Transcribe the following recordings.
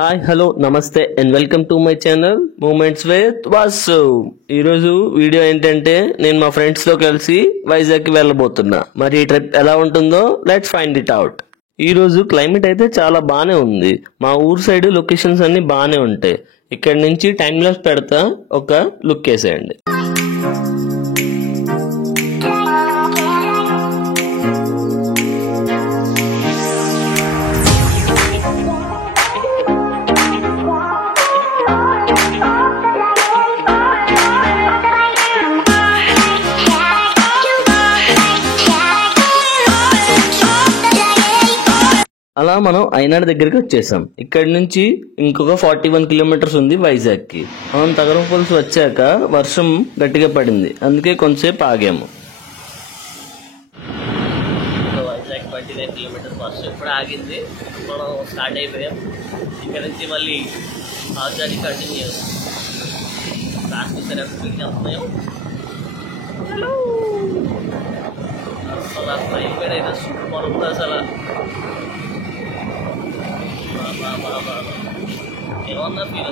Hi hello నమస్తే and welcome to my channel moments with Vasu. ఈరోజు video ఏంటంటే నేను మా ఫ్రెండ్స్ తో కలిసి వైజాగ్ కి వెళ్ళబోతున్నా. మరి ఈ ట్రిప్ ఎలా ఉంటుందో లెట్స్ ఫైండ్ ఇట్ అవుట్. ఈ రోజు క్లైమేట్ అయితే చాలా బానే ఉంది. మా ఊరు సైడ్ లొకేషన్స్ అన్ని బానే ఉంటాయి. ఇక్కడ నుంచి టైం లాప్స్ పెడతా, ఒక లుక్ వేసేయండి. అలా మనం ఐనాడ్ దగ్గరికి వచ్చేసాం. ఇక్కడ నుంచి ఇంకొక 41 కిలోమీటర్స్ ఉంది వైజాగ్ కి. మనం తగరం ఫాల్స్ వచ్చాక వర్షం గట్టిగా పడింది, అందుకే కొంచెంసేపు ఆగాము. వైజాగ్ 29 కిలోమీటర్స్ వర్షం ఇప్పుడు ఆగింది. మనం స్టార్ట్ అయిపోయాం. ఇక్కడ నుంచి మళ్ళీ ఆ జర్నీ కంటిన్యూ చేస్తాం. అసలు క్లైమేట్ అయితే సూపర్ ఉంది. అసలు ఏమన్నా ఫీల్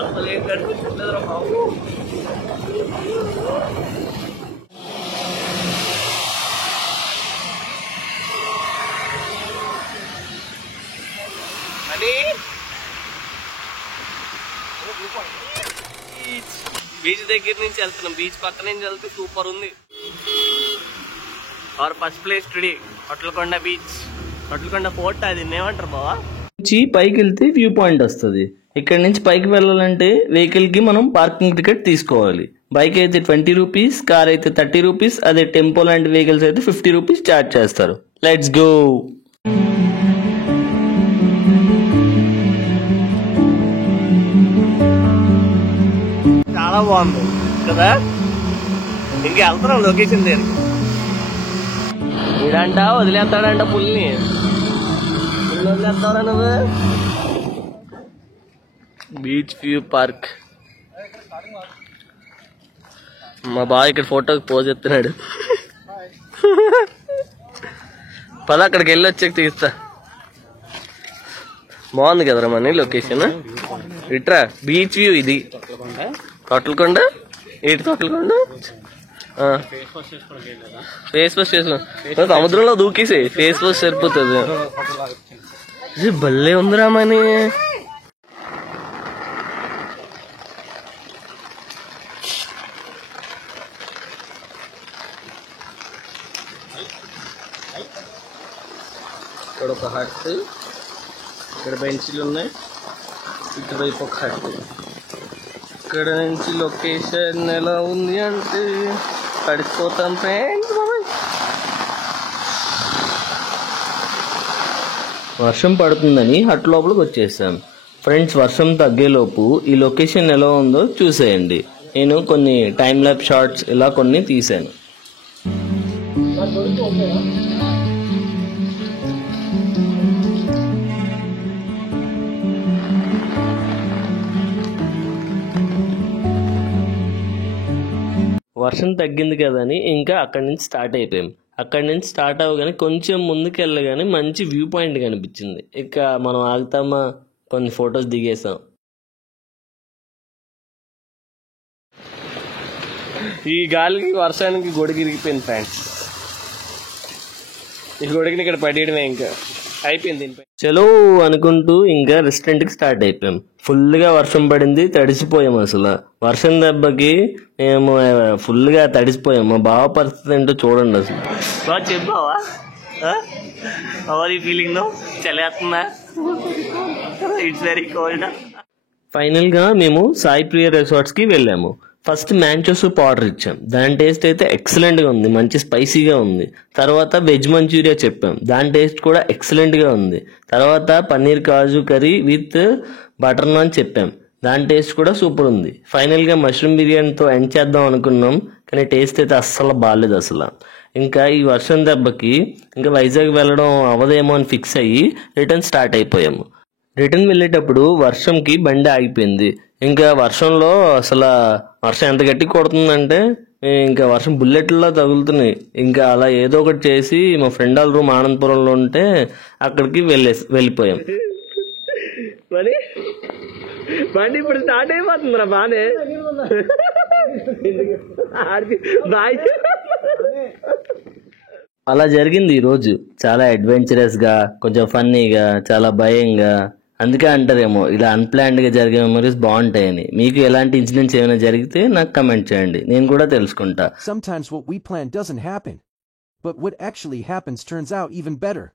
అసలు ఏం కనిపించట్లేదురా బాబు. అని బీచ్ దగ్గర నుంచి వెళ్తున్నాం. బీచ్ పక్క నుంచి వెళ్తే సూపర్ ఉంది. और first place today Kotlakonda beach, Kotlakonda fort. అది ఏమంటారు బావా? నుంచి పైకి వెళ్తే వ్యూ పాయింట్ వస్తుంది. ఇక్కడ నుంచి పైకి వెళ్ళాలంటే వెహికల్ కి మనం పార్కింగ్ టికెట్ తీసుకోవాలి. బైక్ అయితే 20 రూపీస్, కార్ అయితే 30 రూపీస్, అదే టెంపో లాంటి వెహికల్స్ అయితే 50 రూపీస్ చార్జ్ చేస్తారు. Let's go. చాలా బాగుంది కదా. ఇంకా వెళ్తున్నాం లొకేషన్ దగ్గర. ఇడంట వదిలేస్తాడంట పుల్ని. వదిలేస్తావరా నువ్వు? Beach view park. మా బావ ఇక్కడ ఫోటోకి పోజ్ ఎత్తున్నాడు. పద అక్కడికి వెళ్ళి వచ్చాక తీస్తా. బాగుంది కదరా మన లొకేషన్. ఇట్రా బీచ్ వ్యూ. ఇది కొట్లకొండ. ఏంటి కొట్లకొండ? ఫేస్ వాష్ చేసుకో. సముద్రంలో దూకేసి ఫేస్ వాష్ సరిపోతుంది. భలే ఉందిరా మని. ఇక్కడ ఒక హట్, ఇక్కడ బెంచ్లు ఉన్నాయి, ఇటువైపు ఒక హట్. ఇక్కడ నుంచి లొకేషన్ ఎలా ఉంది అంటే పడిపోతాం ఫ్రెండ్స్. వర్షం పడుతుందని హట్ లోపలికి వచ్చేసాం. ఫ్రెండ్స్ వర్షం తగ్గేలోపు ఈ లొకేషన్ ఎలా ఉందో చూసేయండి. నేను కొన్ని టైం ల్యాప్ షార్ట్స్ ఇలా కొన్ని తీసాను. వర్షం తగ్గింది కదని ఇంకా అక్కడి నుంచి స్టార్ట్ అయిపోయాం. అక్కడి నుంచి స్టార్ట్ అవ్వగానే కొంచెం ముందుకు వెళ్ళగానే మంచి వ్యూ పాయింట్ కనిపించింది. ఇక మనం ఆగుతామా, కొన్ని ఫొటోస్ దిగేసాం. ఈ గాలికి వర్షానికి గొడుగు ఇరిగిపోయింది ఫ్రెండ్స్. ఈ గొడుగుని ఇక్కడ పడేయడమే, ఇంకా అయిపోయింది. చలో అనుకుంటూ ఇంకా రెస్టారెంట్ కి స్టార్ట్ అయిపోయాం. ఫుల్ గా వర్షం పడింది, తడిసిపోయాం. అసలు వర్షం దెబ్బకి మేము ఫుల్ గా తడిసిపోయాం. మా బావ పరిస్థితి ఏంటో చూడండి. అసలు బాగా చెప్పావా? ఫీలింగ్ నో చలేస్తుందా? It's very cold. ఫైనల్ గా మేము సాయి ప్రియ రిసార్ట్స్ కి వెళ్ళాము. ఫస్ట్ మ్యాంచో సూప్ ఆర్డర్ ఇచ్చాం. దాని టేస్ట్ అయితే ఎక్సలెంట్ గా ఉంది, మంచి స్పైసీగా ఉంది. తర్వాత వెజ్ మంచూరియా చెప్పాం, దాని టేస్ట్ కూడా ఎక్సలెంట్ గా ఉంది. తర్వాత పన్నీర్ కాజు కర్రీ విత్ బటర్ నాన్ చెప్పాం, దాని టేస్ట్ కూడా సూపర్ ఉంది. ఫైనల్ గా మష్రూమ్ బిర్యానీతో ఎండ్ చేద్దాం అనుకున్నాం, కానీ టేస్ట్ అయితే అస్సలు బాగాలేదు అసలు. ఇంకా ఈ వర్షం దెబ్బకి ఇంకా వైజాగ్ వెళ్ళడం అవదేమో అని ఫిక్స్ అయ్యి రిటర్న్ స్టార్ట్ అయిపోయాము. రిటర్న్ వెళ్ళేటప్పుడు వర్షంకి బండి ఆగిపోయింది. ఇంకా వర్షంలో అసలు వర్షం ఎంత గట్టి కొడుతుందంటే ఇంకా వర్షం బుల్లెట్లలో తగులుతున్నాయి. ఇంకా అలా ఏదో ఒకటి చేసి మా ఫ్రెండ్ వాళ్ళ రూమ్ ఆనందపురంలో ఉంటే అక్కడికి వెళ్ళిపోయాం. మరి బండి ఇప్పుడు స్టార్ట్ అయిపోతుందిరా బానే. అలా జరిగింది ఈరోజు. చాలా అడ్వెంచరస్ గా, కొంచెం ఫన్నీగా, చాలా భయంగా. అందుకే అంటారేమో ఇలా అన్ప్లాన్డ్ గా జరిగే మెమరీస్ బాగుంటాయని. మీకు ఎలాంటి ఇన్సిడెంట్స్ ఏమైనా జరిగితే నాకు కమెంట్ చేయండి, నేను కూడా తెలుసుకుంటా. Sometimes what we plan doesn't happen, but what actually happens turns out even better.